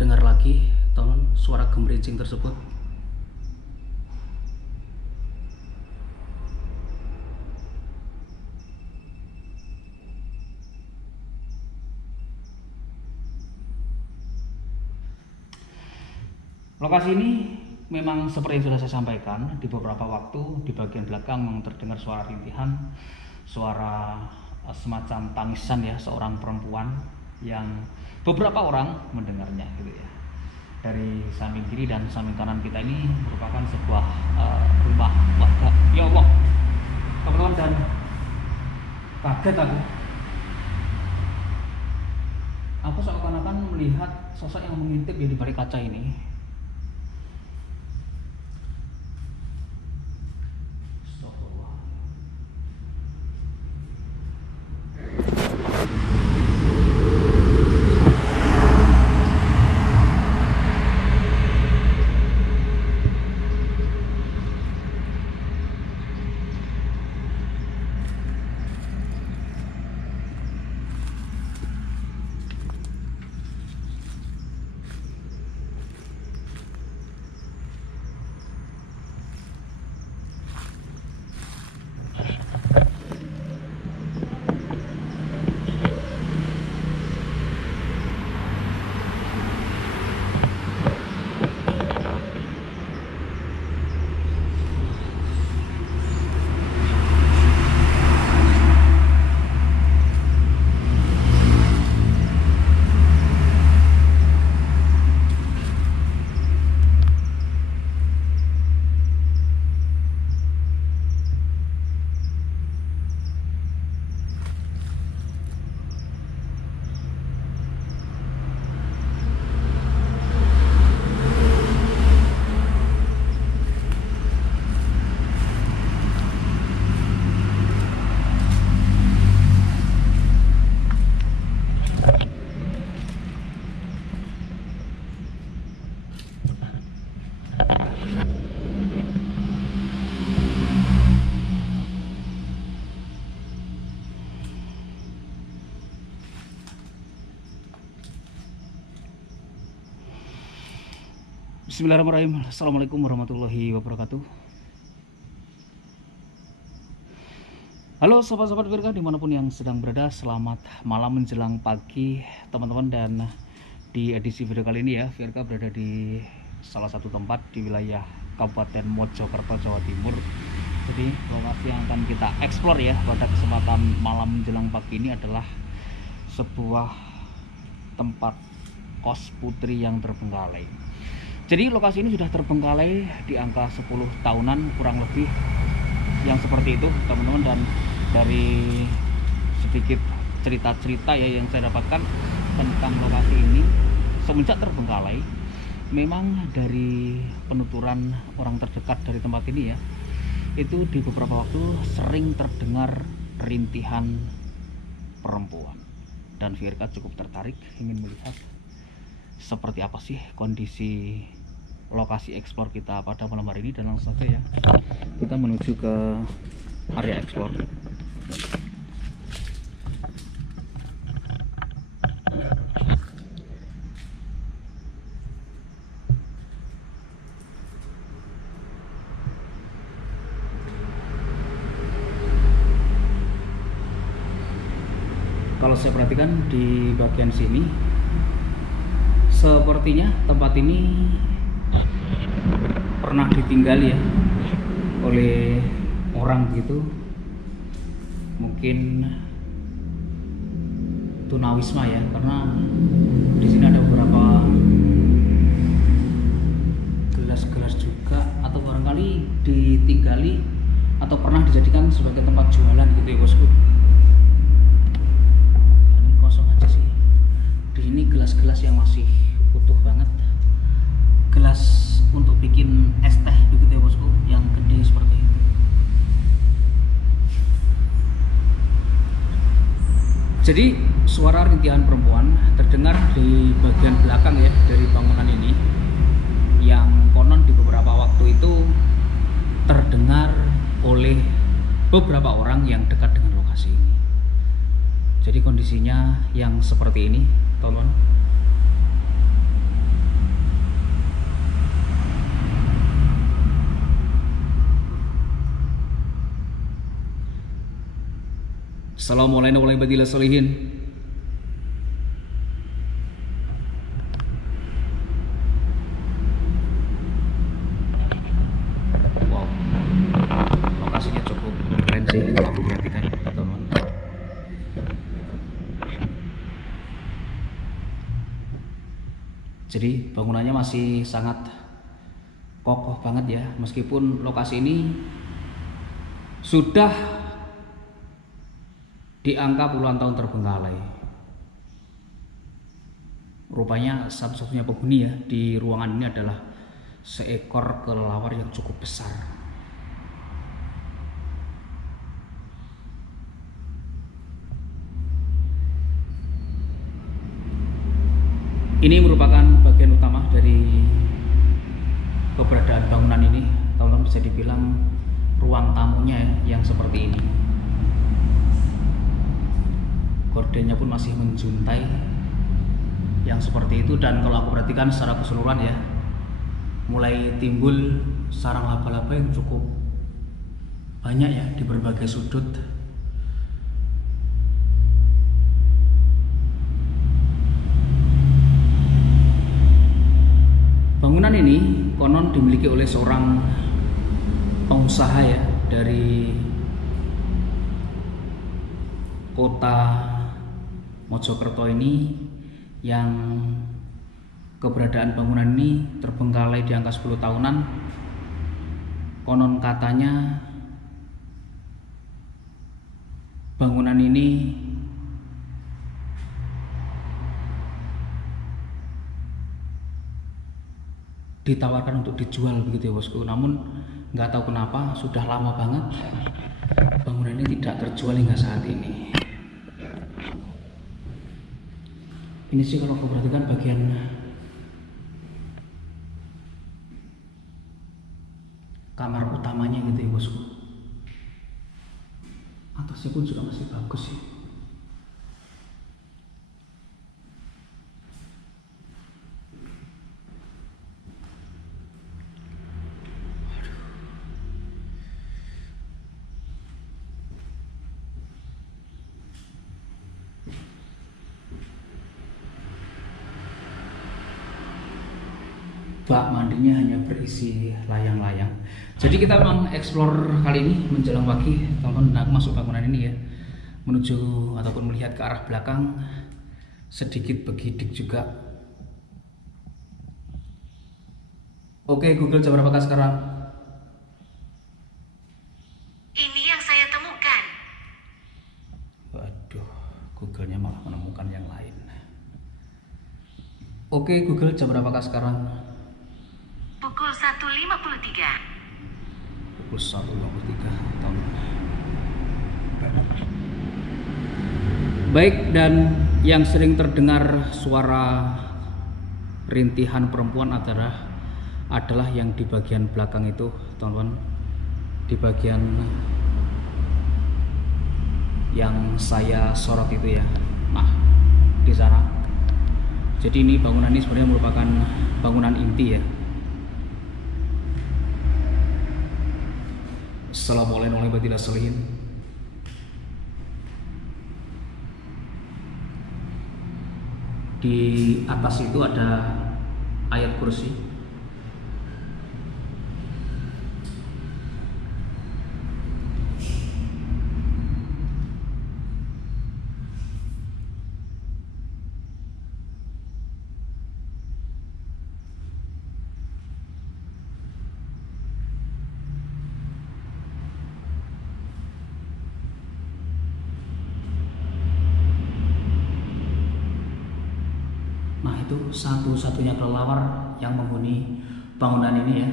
terdengar lagi teman suara gemerincing tersebut. Lokasi ini memang seperti yang sudah saya sampaikan, di beberapa waktu di bagian belakang memang terdengar suara rintihan, suara semacam tangisan ya seorang perempuan yang beberapa orang mendengarnya gitu ya. Dari samping kiri dan samping kanan kita ini merupakan sebuah rumah warga. Ya Allah, teman-teman, dan kaget aku seakan-akan melihat sosok yang mengintip ya di balik kaca ini. Bismillahirrahmanirrahim. Assalamualaikum warahmatullahi wabarakatuh. Halo sobat-sobat Firqa dimanapun yang sedang berada, selamat malam menjelang pagi teman-teman. Dan di edisi video kali ini ya, Firqa berada di salah satu tempat di wilayah Kabupaten Mojokerto, Jawa Timur. Jadi lokasi yang akan kita eksplor ya pada kesempatan malam menjelang pagi ini adalah sebuah tempat kos putri yang terbengkalai. Jadi lokasi ini sudah terbengkalai di angka 10 tahunan kurang lebih yang seperti itu teman-teman. Dan dari sedikit cerita-cerita ya yang saya dapatkan tentang lokasi ini semenjak terbengkalai, memang dari penuturan orang terdekat dari tempat ini ya, itu di beberapa waktu sering terdengar rintihan perempuan. Dan Firqa cukup tertarik ingin melihat seperti apa sih kondisi lokasi eksplor kita pada malam hari ini. Dan langsung saja ya kita menuju ke area eksplor. Kalau saya perhatikan di bagian sini, sepertinya tempat ini pernah ditinggali ya oleh orang gitu, mungkin tunawisma ya, karena di sini ada beberapa gelas-gelas juga, atau barangkali ditinggali atau pernah dijadikan sebagai tempat jualan gitu ya bosku. Ini kosong aja sih. Di sini gelas-gelas yang masih utuh banget, gelas untuk bikin es teh begitu ya bosku, yang gede seperti itu. Jadi suara rintihan perempuan terdengar di bagian belakang ya dari bangunan ini, yang konon di beberapa waktu itu terdengar oleh beberapa orang yang dekat dengan lokasi ini. Jadi kondisinya yang seperti ini teman-teman. Assalamualaikum warahmatullahi wabarakatuh. Wow, lokasinya cukup keren sih kalau aku perhatikan, teman-teman. Jadi bangunannya masih sangat kokoh banget ya, meskipun lokasi ini sudah di angka puluhan tahun terbengkalai. Rupanya satu-satunya penghuni ya di ruangan ini adalah seekor kelelawar yang cukup besar. Ini merupakan bagian utama dari keberadaan bangunan ini. Teman-teman bisa dibilang ruang tamunya ya, yang seperti ini. Gordennya pun masih menjuntai yang seperti itu, dan kalau aku perhatikan secara keseluruhan ya, mulai timbul sarang laba-laba yang cukup banyak ya di berbagai sudut. Bangunan ini konon dimiliki oleh seorang pengusaha ya dari kota Mojokerto ini, yang keberadaan bangunan ini terbengkalai di angka 10 tahunan. Konon katanya bangunan ini ditawarkan untuk dijual begitu ya bosku, namun nggak tahu kenapa sudah lama banget bangunan ini tidak terjual hingga saat ini. Ini sih kalau aku perhatikan bagian kamar utamanya gitu ya bosku. Atasnya pun juga masih bagus sih. Bak mandinya hanya berisi layang-layang. Jadi kita mengeksplor kali ini menjelang pagi, teman-teman, masuk bangunan ini ya, menuju ataupun melihat ke arah belakang, sedikit begidik juga. Oke Google, jam berapakah sekarang? Ini yang saya temukan. Waduh, Google-nya malah menemukan yang lain. Oke Google, jam berapakah sekarang? Pukul 1.53. Pukul 1.53. Baik, dan yang sering terdengar suara rintihan perempuan adalah yang di bagian belakang itu, teman-teman. Di bagian yang saya sorot itu ya. Nah, di sana. Jadi ini bangunan ini sebenarnya merupakan bangunan inti ya. Assalamualaikum warahmatullahi wabarakatuh. Di atas itu ada ayat kursi. Nah itu satu-satunya kelelawar yang menghuni bangunan ini ya.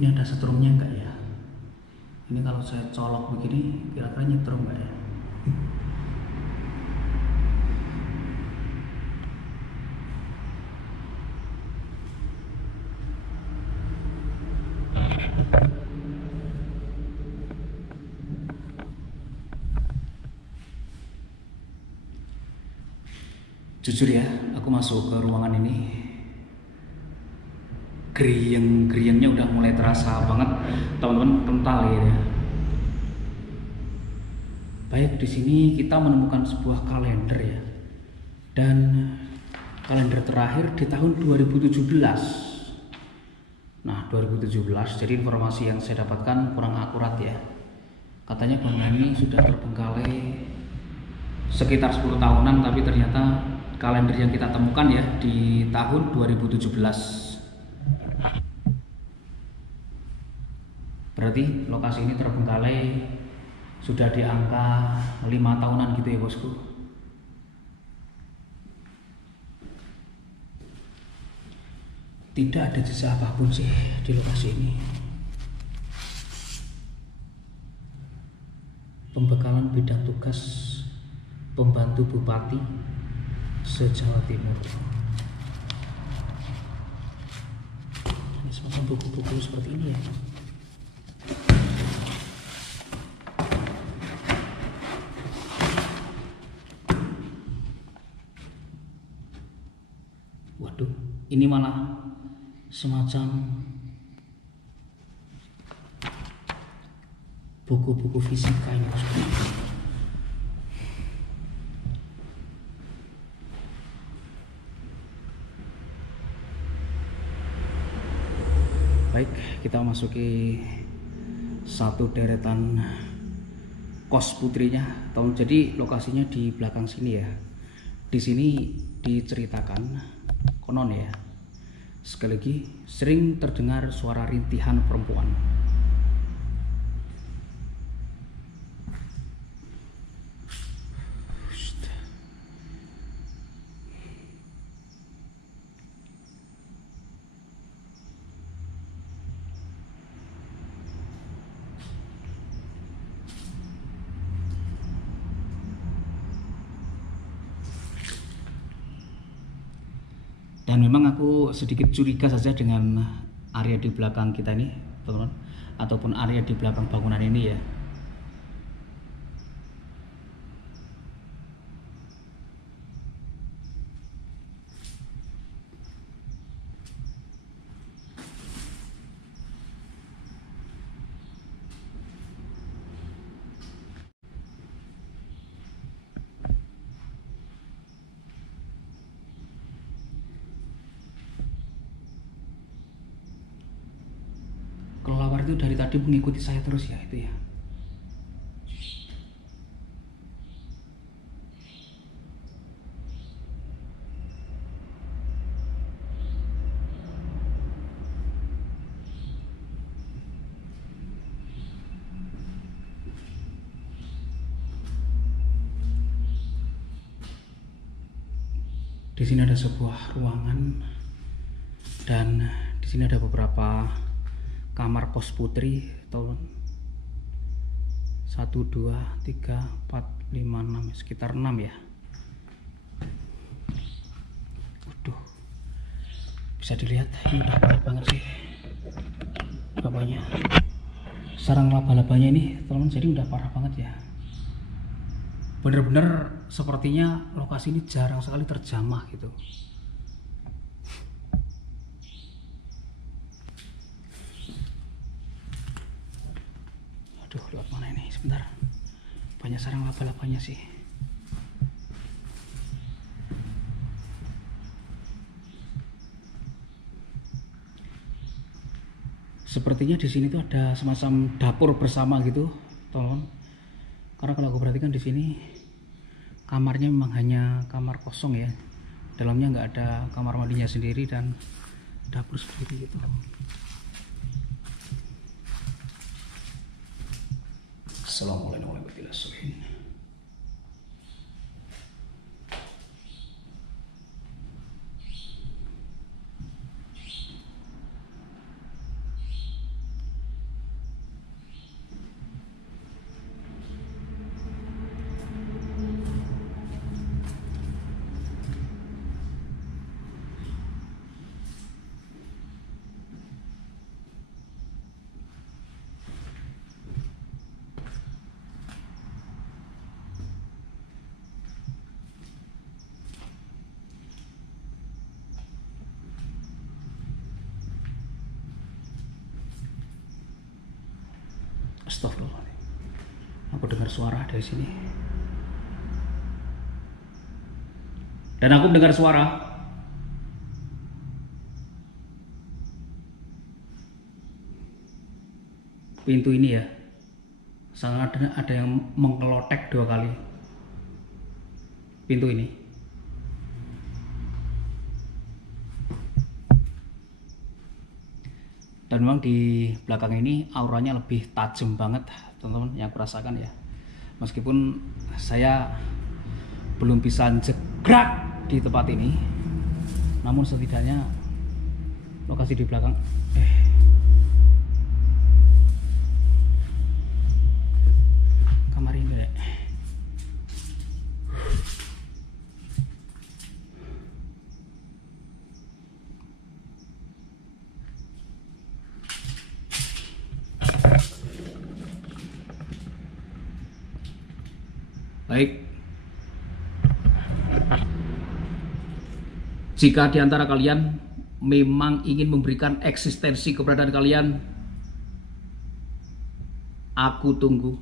Ini ada setrumnya enggak ya? Ini kalau saya colok begini kira-kira nyetrum enggak ya? Jujur ya, aku masuk ke ruangan ini gerieng-geriengnya udah mulai terasa banget teman-teman, kental ya. Baik, di sini kita menemukan sebuah kalender ya, dan kalender terakhir di tahun 2017. Nah, 2017, jadi informasi yang saya dapatkan kurang akurat ya. Katanya bangunan ini sudah terbengkalai sekitar 10 tahunan, tapi ternyata kalender yang kita temukan ya di tahun 2017. Berarti lokasi ini terbengkalai sudah di angka 5 tahunan gitu ya bosku. Tidak ada jejak apapun sih di lokasi ini. Pembekalan bidang tugas pembantu bupati se-Jawa Timur. Ini semacam buku-buku seperti ini ya. Waduh, ini malah semacam buku-buku fisika ini. Baik, kita masuki satu deretan kos putrinya. Jadi lokasinya di belakang sini ya. Di sini diceritakan konon ya, sekali lagi sering terdengar suara rintihan perempuan. Dan memang aku sedikit curiga saja dengan area di belakang kita ini, teman-teman, ataupun area di belakang bangunan ini ya. Kelelawar itu dari tadi mengikuti saya terus ya, itu ya. Di sini ada sebuah ruangan dan di sini ada beberapa kamar kos putri, teman. 1, 2, 3, 4, 5, 6, sekitar 6 ya. Waduh, bisa dilihat ini udah banyak banget sih bapaknya. Sarang laba-labanya ini, teman, jadi udah parah banget ya. Bener-bener sepertinya lokasi ini jarang sekali terjamah gitu. Aduh, lewat mana ini? Sebentar. Banyak sarang laba-labanya sih. Sepertinya di sini tuh ada semacam dapur bersama gitu, teman. Karena kalau aku perhatikan di sini kamarnya memang hanya kamar kosong ya. Dalamnya nggak ada kamar mandinya sendiri dan dapur seperti itu. Assalamualaikum warahmatullahi wabarakatuh. Astagfirullah. Aku dengar suara dari sini. Dan aku mendengar suara pintu ini ya. Sangat ada yang mengkelotek 2 kali pintu ini. Dan memang di belakang ini auranya lebih tajam banget, teman-teman, yang aku rasakan ya. Meskipun saya belum bisa jegrak di tempat ini, namun setidaknya lokasi di belakang kamar ini deh. Baik, jika di antara kalian memang ingin memberikan eksistensi keberadaan kalian, aku tunggu.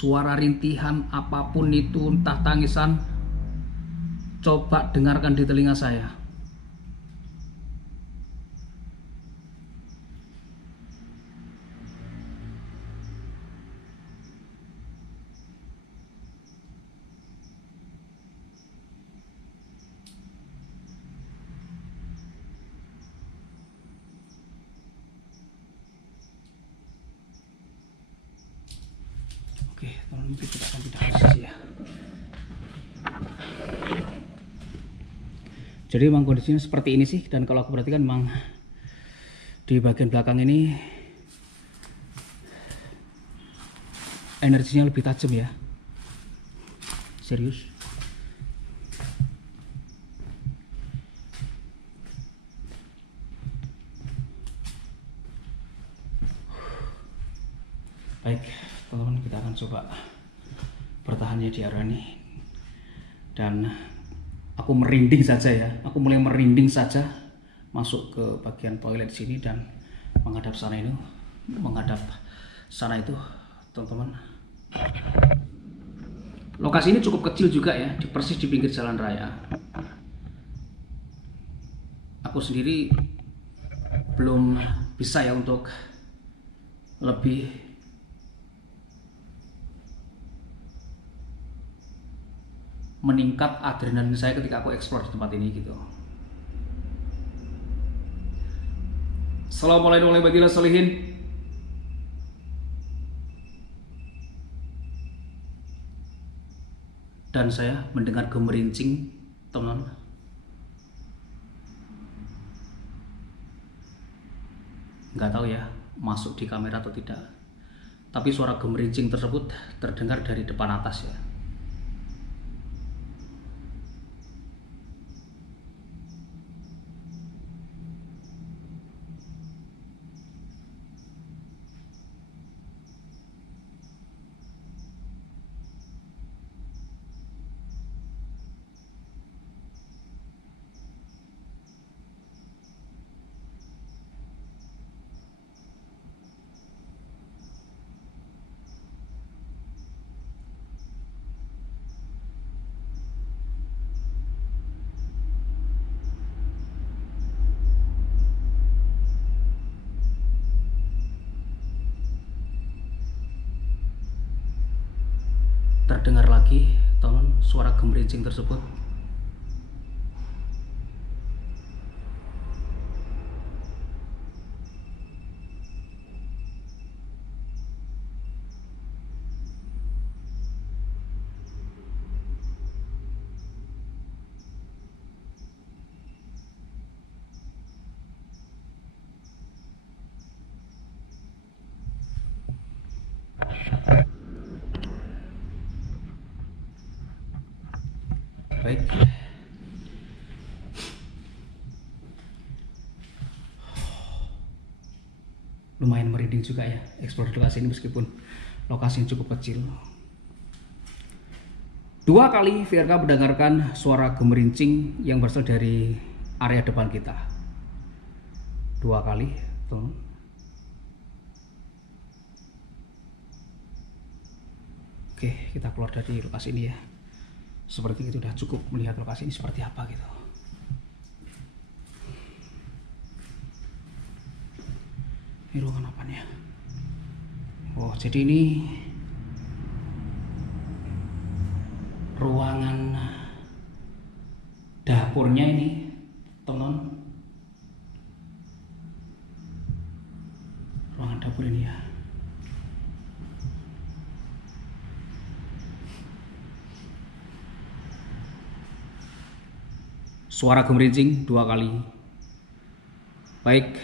Suara rintihan apapun itu, entah tangisan, coba dengarkan di telinga saya. Oke, teman-teman, kita akan pindah posisi ya. Jadi memang kondisinya seperti ini sih, dan kalau aku perhatikan memang di bagian belakang ini energinya lebih tajam ya. Serius. Baik, teman-teman, kita akan coba bertahannya di area ini. Dan aku merinding saja ya. Aku mulai merinding saja masuk ke bagian toilet sini dan menghadap sana itu, teman-teman. Lokasi ini cukup kecil juga ya, persis di pinggir jalan raya. Aku sendiri belum bisa ya untuk lebih meningkat adrenalin saya ketika aku eksplor di tempat ini gitu. Assalamualaikum warahmatullahi wabarakatuh. Dan saya mendengar gemerincing, teman. Nggak tahu ya masuk di kamera atau tidak, tapi suara gemerincing tersebut terdengar dari depan atas ya. Terdengar lagi, teman, suara gemerincing tersebut. Baik, lumayan merinding pengen juga ya eksplor lokasi ini meskipun lokasinya cukup kecil. 2 kali VRK mendengarkan suara gemerincing yang berasal dari area depan kita. 2 kali, teman. Oke, kita keluar dari lokasi ini ya. Seperti itu udah cukup melihat lokasi ini seperti apa gitu. Ini ruangan apanya? Oh, jadi ini ruangan dapurnya ini, teman. Ruangan dapur ini ya. Suara gemerincing 2 kali. Baik,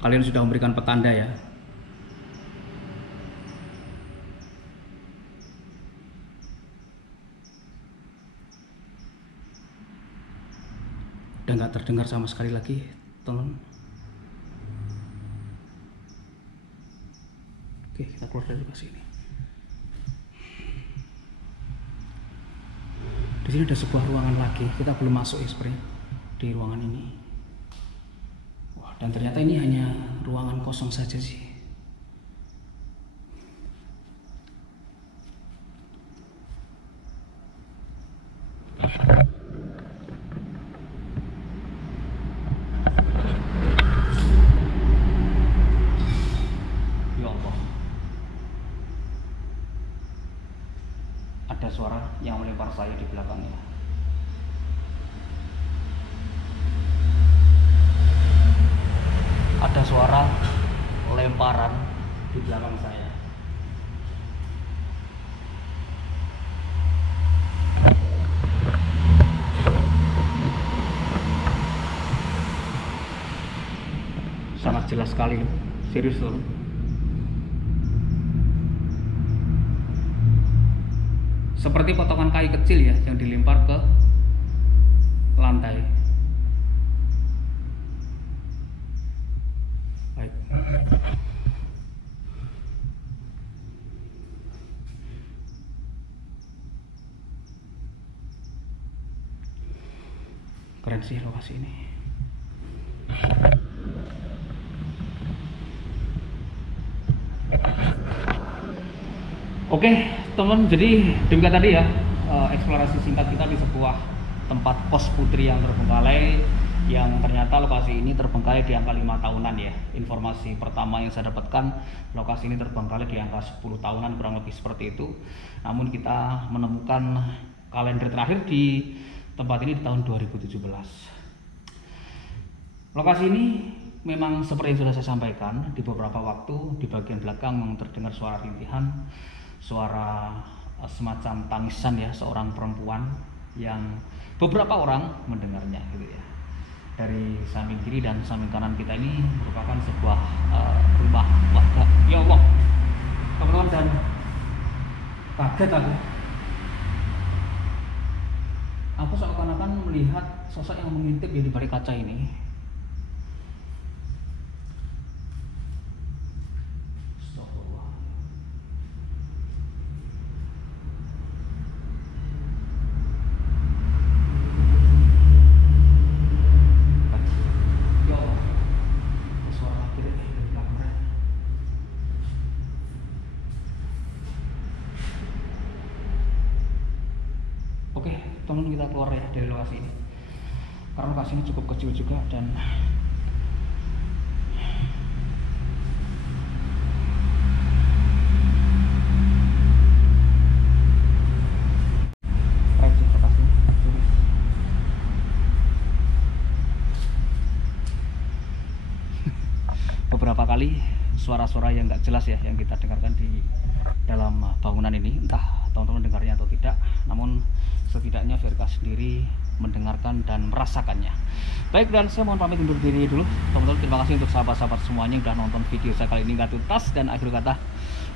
kalian sudah memberikan petanda ya. Udah nggak terdengar sama sekali lagi, teman. Oke, kita keluar dari lokasi ini. Di sini ada sebuah ruangan lagi. Kita belum masuk ya sebenarnya di ruangan ini. Wah, dan ternyata ini hanya ruangan kosong saja sih. Ya Allah. Ada suara yang melempar saya di belakangnya. Ada suara lemparan di belakang saya. Sangat jelas sekali loh, serius loh. Seperti potongan kayu kecil ya yang dilempar ke lantai. Baik. Keren sih lokasi ini. Oke, teman, jadi demikian tadi ya eksplorasi singkat kita di sebuah tempat kos putri yang terbengkalai, yang ternyata lokasi ini terbengkalai di angka 5 tahunan ya. Informasi pertama yang saya dapatkan, lokasi ini terbengkalai di angka 10 tahunan kurang lebih seperti itu. Namun kita menemukan kalender terakhir di tempat ini di tahun 2017. Lokasi ini memang seperti yang sudah saya sampaikan, di beberapa waktu di bagian belakang yang terdengar suara rintihan, suara semacam tangisan ya seorang perempuan yang beberapa orang mendengarnya gitu ya. Dari samping kiri dan samping kanan kita ini merupakan sebuah rumah warga. Ya Allah, teman-teman, dan kaget aku seakan-akan melihat sosok yang mengintip ya di balik kaca ini. Oke, teman, kita keluar ya dari lokasi ini karena lokasi ini cukup kecil juga dan beberapa kali suara-suara yang nggak jelas ya yang kita dengarkan di dalam bangunan ini, entah teman-teman dengarnya atau tidak, namun setidaknya VRK sendiri mendengarkan dan merasakannya. Baik, dan saya mohon pamit undur diri dulu teman-teman. Terima kasih untuk sahabat-sahabat semuanya yang sudah nonton video saya kali ini nggak tuntas, dan akhir kata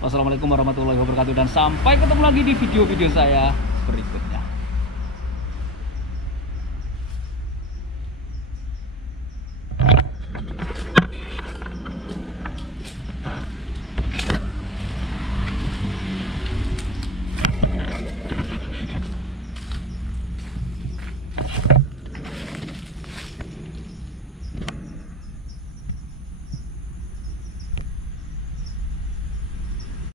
wassalamualaikum warahmatullahi wabarakatuh, dan sampai ketemu lagi di video-video saya berikutnya.